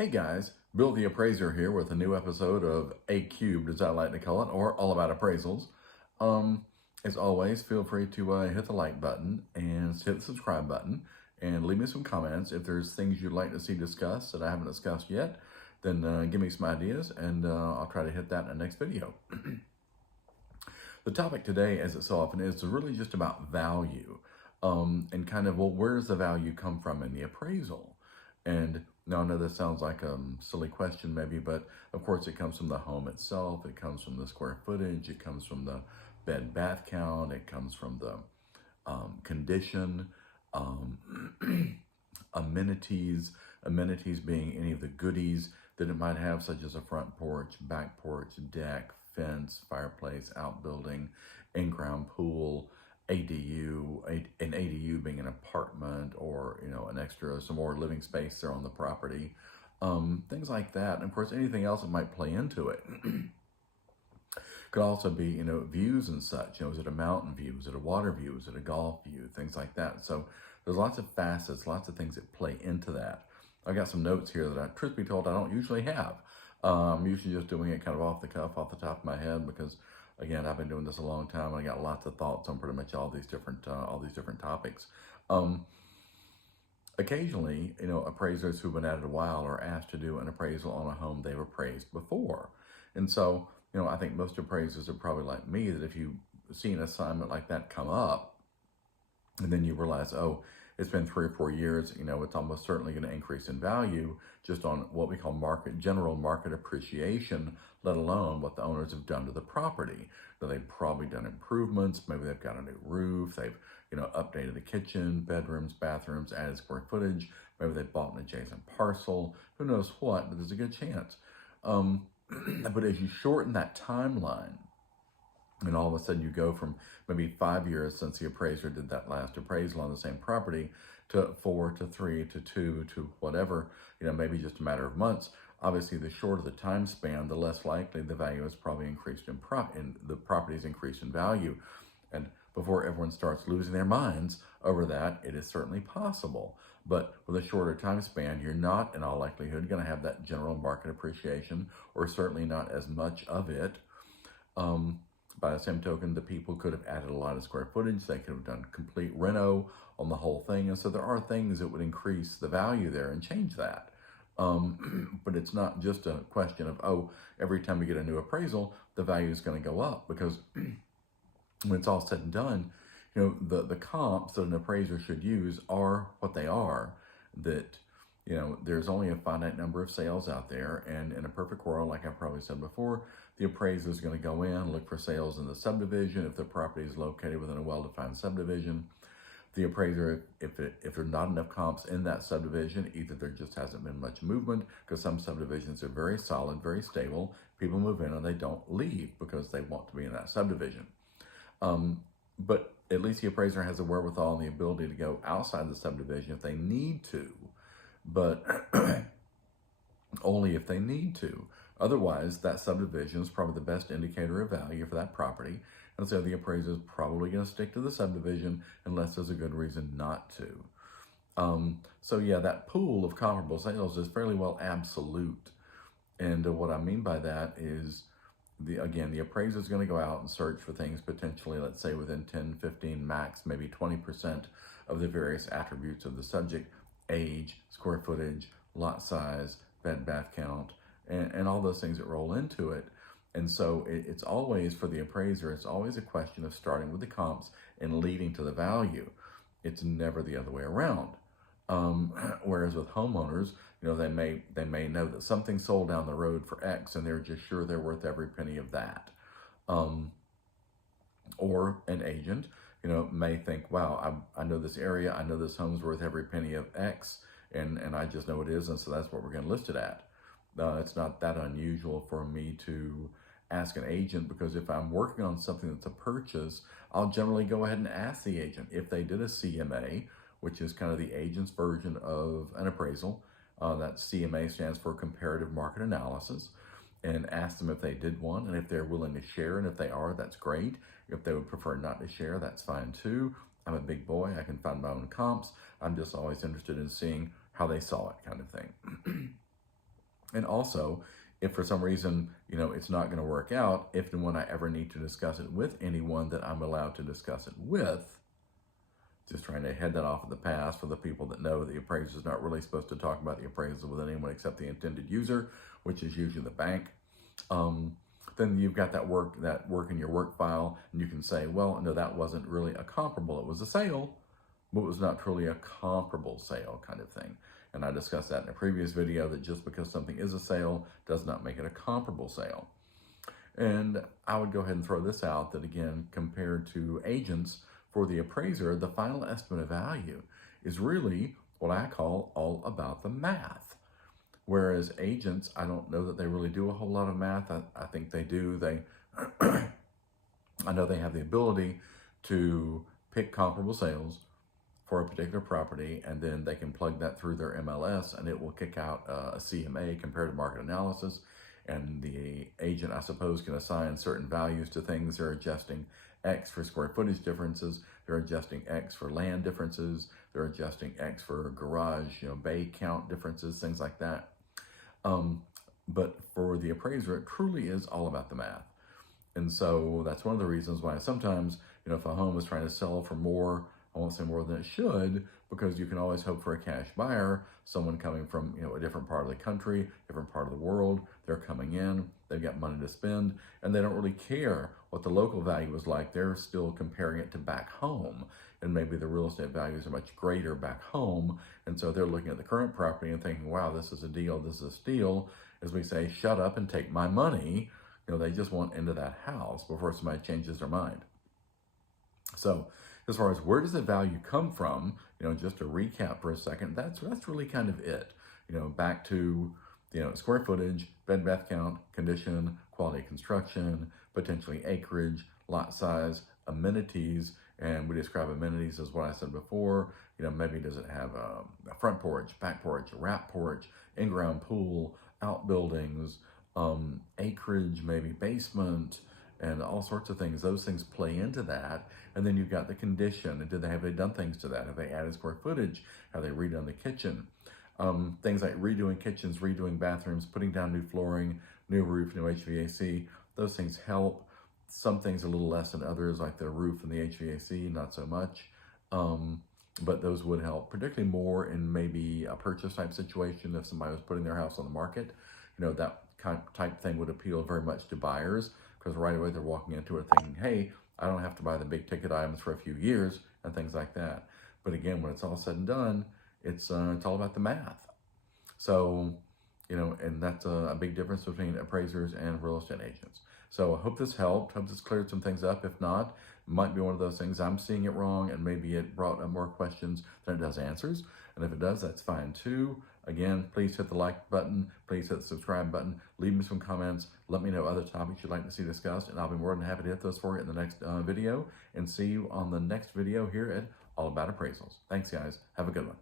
Hey guys, Bill the Appraiser here with a new episode of A Cubed, as I like to call it, or All About Appraisals. Um, as always, feel free to hit the like button and hit the subscribe button and leave me some comments. If there's things you'd like to see discussed that I haven't discussed yet, then give me some ideas and I'll try to hit that in the next video. The topic today, as it so often is really just about value and kind of, well, where does the value come from in the appraisal? And now I know this sounds like a silly question maybe, but of course it comes from the home itself, it comes from the square footage, it comes from the bed bath count, it comes from the condition, um, amenities being any of the goodies that it might have, such as a front porch, back porch, deck, fence, fireplace, outbuilding, in-ground pool, ADU, an ADU being an apartment or, an extra, some more living space there on the property, things like that. And of course, anything else that might play into it. Could also be, views and such. Is it a mountain view? Is it a water view? Is it a golf view? Things like that. So there's lots of facets, lots of things that play into that. I got some notes here that, truth be told, I don't usually have. I'm usually just doing it kind of off the cuff, off the top of my head, because again, I've been doing this a long time, and I got lots of thoughts on pretty much all these different topics. Occasionally, appraisers who've been at it a while are asked to do an appraisal on a home they've appraised before, and so I think most appraisers are probably like me, that if you see an assignment like that come up, and then you realize, oh, it's been 3 or 4 years, it's almost certainly going to increase in value just on what we call general market appreciation, let alone what the owners have done to the property. That they've probably done improvements, maybe they've got a new roof, they've, updated the kitchen, bedrooms, bathrooms, added square footage, maybe they've bought an adjacent parcel, who knows what, but there's a good chance. But as you shorten that timeline, and all of a sudden you go from maybe 5 years since the appraiser did that last appraisal on the same property to 4 to 3 to 2 to whatever, maybe just a matter of months. Obviously, the shorter the time span, the less likely the value is probably increased in the property's increased in value. And before everyone starts losing their minds over that, it is certainly possible. But with a shorter time span, you're not in all likelihood going to have that general market appreciation, or certainly not as much of it. By the same token, the people could have added a lot of square footage. They could have done complete reno on the whole thing. And so there are things that would increase the value there and change that. But it's not just a question of, oh, every time we get a new appraisal, the value is going to go up. Because when it's all said and done, the comps that an appraiser should use are what they are. That, there's only a finite number of sales out there. And in a perfect world, like I probably said before, the appraiser is going to go in, look for sales in the subdivision if the property is located within a well-defined subdivision. The appraiser, if there are not enough comps in that subdivision, either there just hasn't been much movement, because some subdivisions are very solid, very stable. People move in and they don't leave because they want to be in that subdivision. But at least the appraiser has the wherewithal and the ability to go outside the subdivision if they need to, but only if they need to. Otherwise, that subdivision is probably the best indicator of value for that property. And so the appraiser is probably going to stick to the subdivision unless there's a good reason not to. So yeah, that pool of comparable sales is fairly well absolute. And what I mean by that is, the appraiser is going to go out and search for things potentially, let's say within 10, 15, max, maybe 20% of the various attributes of the subject: age, square footage, lot size, bed bath count, and all those things that roll into it. And so it's always, for the appraiser, it's always a question of starting with the comps and leading to the value. It's never the other way around. Whereas with homeowners, they may know that something sold down the road for X, and they're just sure they're worth every penny of that. Or an agent, may think, wow, I know this area, I know this home's worth every penny of X, and I just know it is, and so that's what we're going to list it at. It's not that unusual for me to ask an agent, because if I'm working on something that's a purchase, I'll generally go ahead and ask the agent if they did a CMA, which is kind of the agent's version of an appraisal. That CMA stands for comparative market analysis, and ask them if they did one, and if they're willing to share, and if they are, that's great. If they would prefer not to share, that's fine too. I'm a big boy, I can find my own comps. I'm just always interested in seeing how they saw it, kind of thing. And also, if for some reason, it's not going to work out, if and when I ever need to discuss it with anyone that I'm allowed to discuss it with, just trying to head that off of the past for the people that know the appraiser is not really supposed to talk about the appraisal with anyone except the intended user, which is usually the bank. Then you've got that work in your work file, and you can say, well, no, that wasn't really a comparable. It was a sale, but it was not truly a comparable sale kind of thing. And I discussed that in a previous video, that just because something is a sale does not make it a comparable sale. And I would go ahead and throw this out, that again, compared to agents, for the appraiser, the final estimate of value is really what I call all about the math. Whereas agents, I don't know that they really do a whole lot of math. I think they do. I know they have the ability to pick comparable sales for a particular property, and then they can plug that through their MLS, and it will kick out a CMA, comparative market analysis. And the agent, I suppose, can assign certain values to things. They're adjusting X for square footage differences. They're adjusting X for land differences. They're adjusting X for garage, bay count differences, things like that. But for the appraiser, it truly is all about the math. And so that's one of the reasons why sometimes, if a home is trying to sell for more, I won't say more than it should, because you can always hope for a cash buyer, someone coming from, a different part of the country, different part of the world. They're coming in, they've got money to spend, and they don't really care what the local value is like. They're still comparing it to back home, and maybe the real estate values are much greater back home. And so they're looking at the current property and thinking, wow, this is a deal, this is a steal. As we say, shut up and take my money. They just want into that house before somebody changes their mind. So as far as where does the value come from, just to recap for a second, that's really kind of it. Back to, square footage, bed bath count, condition, quality of construction, potentially acreage, lot size, amenities. And we describe amenities as what I said before. Maybe does it have a front porch, back porch, a wrap porch, in-ground pool, outbuildings, acreage, maybe basement, and all sorts of things. Those things play into that. And then you've got the condition. And have they done things to that? Have they added square footage? Have they redone the kitchen? Things like redoing kitchens, redoing bathrooms, putting down new flooring, new roof, new HVAC. Those things help. Some things a little less than others, like the roof and the HVAC, not so much. But those would help, particularly more in maybe a purchase type situation. If somebody was putting their house on the market, that type thing would appeal very much to buyers, because right away they're walking into it thinking, hey, I don't have to buy the big ticket items for a few years and things like that. But again, when it's all said and done, it's all about the math. So, and that's a big difference between appraisers and real estate agents. So I hope this helped. Hope this cleared some things up. If not, it might be one of those things I'm seeing it wrong, and maybe it brought up more questions than it does answers. And if it does, that's fine too. Again, please hit the like button. Please hit the subscribe button. Leave me some comments. Let me know other topics you'd like to see discussed, and I'll be more than happy to hit those for you in the next video. And see you on the next video here at All About Appraisals. Thanks, guys. Have a good one.